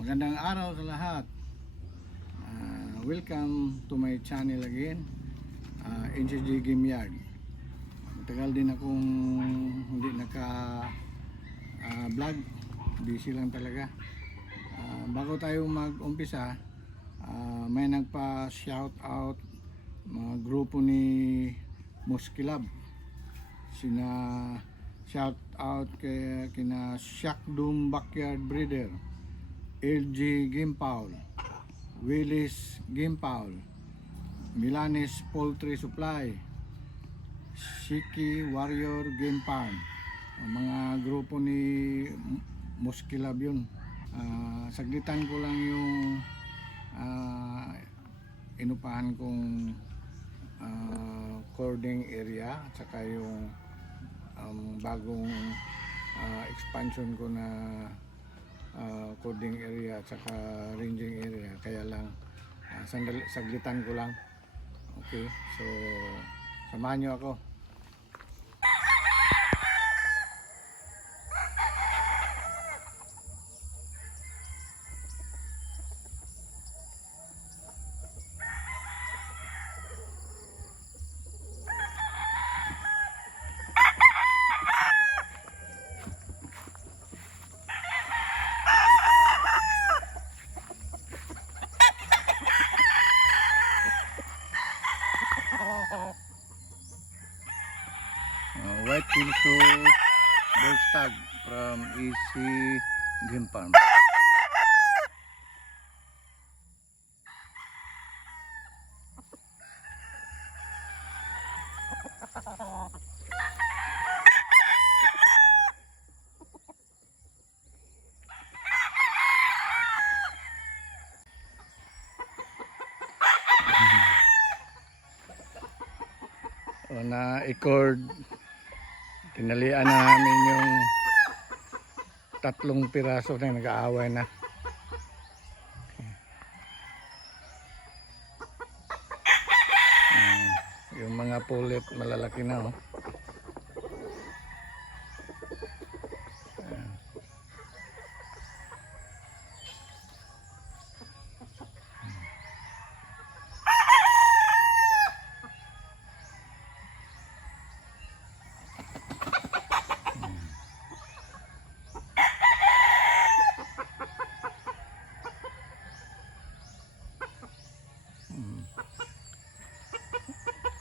Magandang araw sa lahat. Welcome to my channel again, NCG Game Yard. Matagal din akong hindi naka-vlog, busy lang talaga. Bago tayo mag-umpisa, may nagpa-shout out mga grupo ni Muskilab. Shout out kina Shakdum Backyard Breeder, LG Game Paul, Willis Game Paul, Milanes Poultry Supply, Shiki Warrior Game Farm. Ang mga grupo ni Muskilab yun. Saglitan ko lang yung inupahan kong cording area at saka yung bagong expansion ko na coding area at saka ranging area, kaya lang saglitan ko lang. Okay, so samahan nyo ako. White Pilso Bullstag from Easy Game Farm. Na i-cord, tinalian na namin yung 3 piraso na nag-aaway na. Yung mga pulit malalaki na, oh.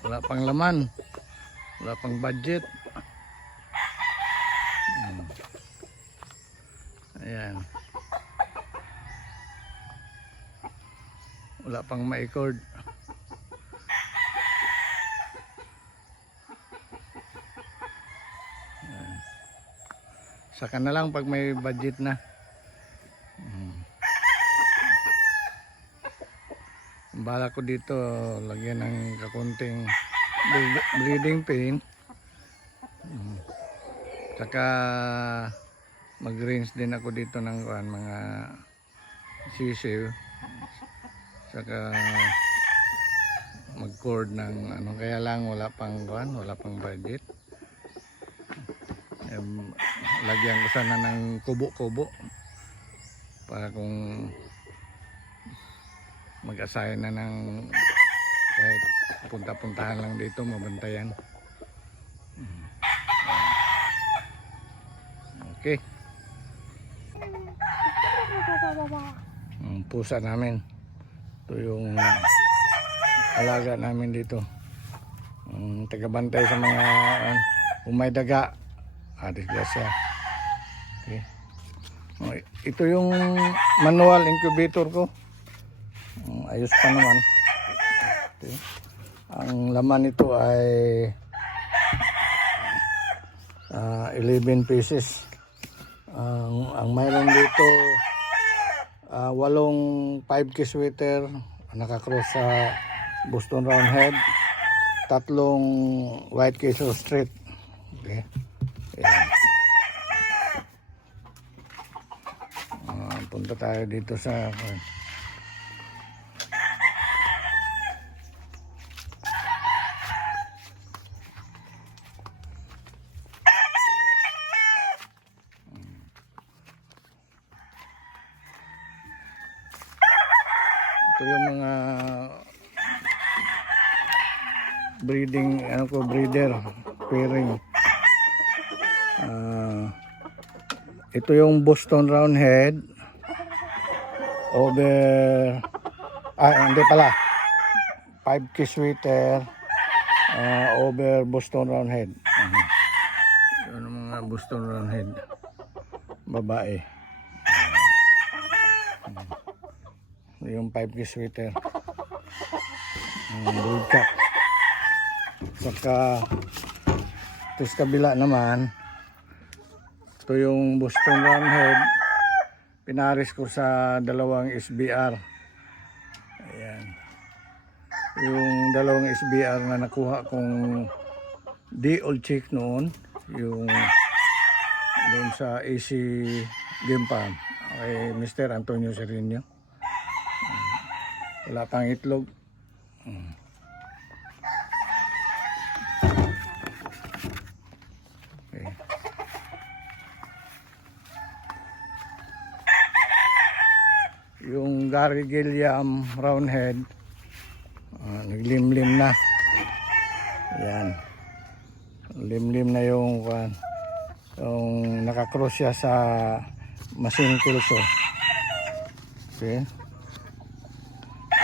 Wala pang laman, wala pang budget. Ayan, wala pang ma-record. Saka na lang pag may budget na. Bala ko dito lagyan ng kakunting breeding pen, saka mag-rinse din ako dito ng mga sisiw, saka mag-cord ng ano, kaya lang wala pang budget. Lagyan ko sana ng kubo-kubo para kung mag-assign na ng kahit punta-puntahan lang dito, mabantayan. Okay. Ang pusa namin, ito yung alaga namin dito, ang tagabantay sa mga umay daga. Disgrasya. Okay. Ito yung manual incubator ko. Ayos pa naman. Okay. Ang laman nito ay 11 pieces. Ang mayroon dito 8 5K sweater nakakross sa Boston Roundhead, 3 white queso straight. Okay. Ayan. Punta tayo dito sa Ito yung mga breeding, breeder, pairing. Ito yung Boston Roundhead over, hindi pala, 5K sweater over Boston Roundhead. Yun ang mga Boston Roundhead, babae. Yung 5K sweater, bullcat. Saka ito sa kabila naman, ito yung Boston Roundhead, pinaris ko sa dalawang SBR. Ayan, yung dalawang SBR na nakuha kong D-Old Chick noon, yung doon sa AC Game Farm kay Mr. Antonio Serino. Wala pang itlog. Okay. Yung Gary Gilliam Roundhead, naglimlim na. Yan. Limlim na yung nakakross siya sa Machine Kelso. Okay.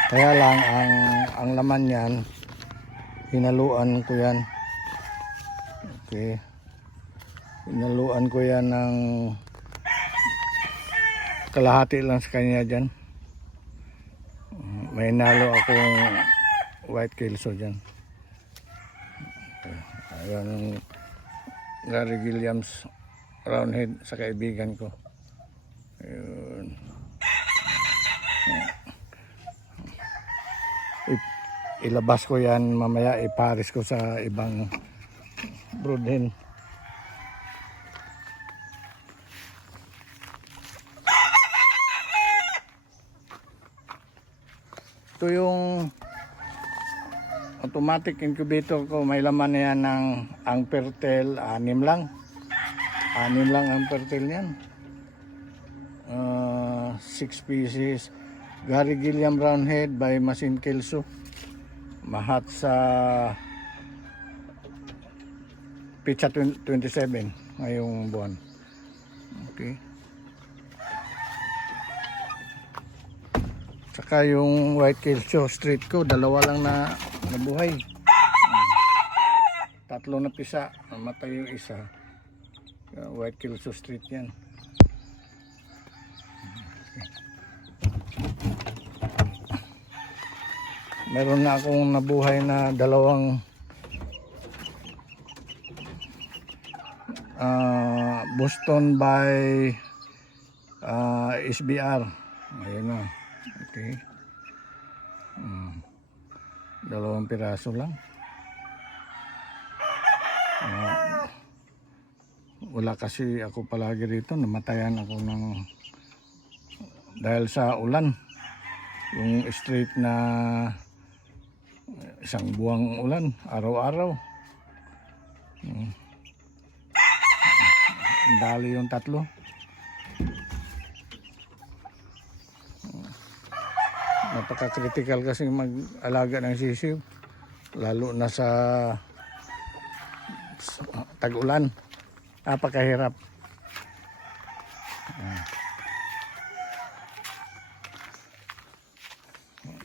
Kaya lang ang laman niyan, hinaluan ko yan. Okay. Hinaluan ko yan ng kalahati lang sa kanya dyan. May nalo akong white kelso dyan. Okay. Ayan ang Gary Gilliams Roundhead sa kaibigan ko. Ayun. Ilabas ko yan mamaya, iparis ko sa ibang broodhen. Ito yung automatic incubator ko, may laman na yan ng ang fertile, 6 lang ang fertile yan. 6 pieces Gary Gilliam Roundhead by Machine Kelso, mahat sa Pitsa 27 ngayong buwan. Okay. Saka yung white kelso street ko, 2 lang na nabuhay. 3 na pisa, namatay yung isa. White kelso street yan. Meron na akong nabuhay na 2 Boston by SBR. Ayun na. Okay. 2 piraso lang. Wala kasi ako palagi rito, namatayan ako dahil sa ulan. Yung straight na 1 buwang ulan, araw-araw. Dali yung 3. Napaka-critical kasi mag-alaga ng sisiw, lalo na sa tag-ulan. Napakahirap.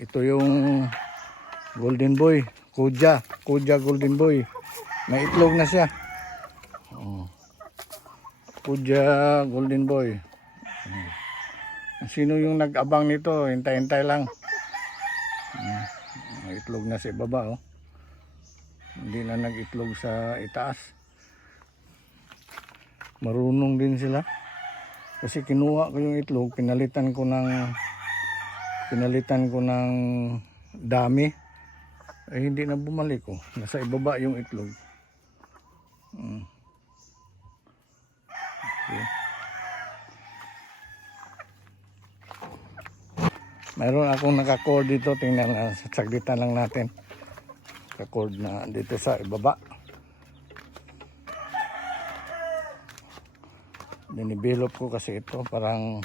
Ito yung Golden Boy, Kuja Golden Boy. May itlog na siya. Kuja Golden Boy. Sino yung nag-abang nito, hintay-hintay lang. May itlog na sa ibaba, oh. Hindi na nag-itlog sa itaas. Marunong din sila. Kasi kinuha ko yung itlog, pinalitan ko ng dami. Ay hindi na bumalik, oh. Nasa ibaba yung itlog. Okay. Mayroon akong naka-cord dito, tingnan na, saglitan lang natin. Naka-cord na dito sa ibaba. Dinidevelop ko kasi ito parang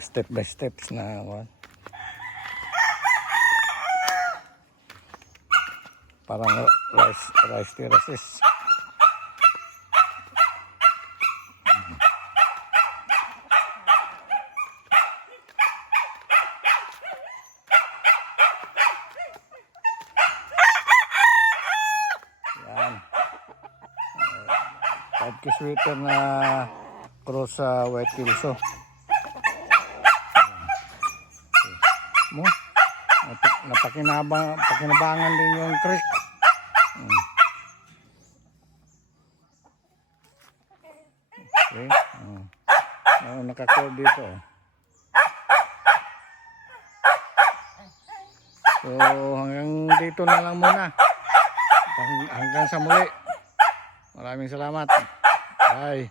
step by steps na Parang rice terraces. Yan. 5 kisweater na cross sa White Hills. Mo, napakinabangan din yung creek. Okay. Naka-cord dito. So hanggang dito na lang muna. Hanggang sa muli. Maraming salamat. Bye.